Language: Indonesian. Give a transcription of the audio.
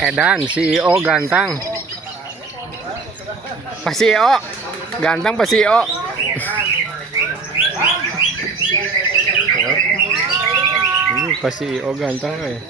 Edan, CEO ganteng. Pak CEO, ganteng Pak CEO. Ini Pak CEO ganteng eh.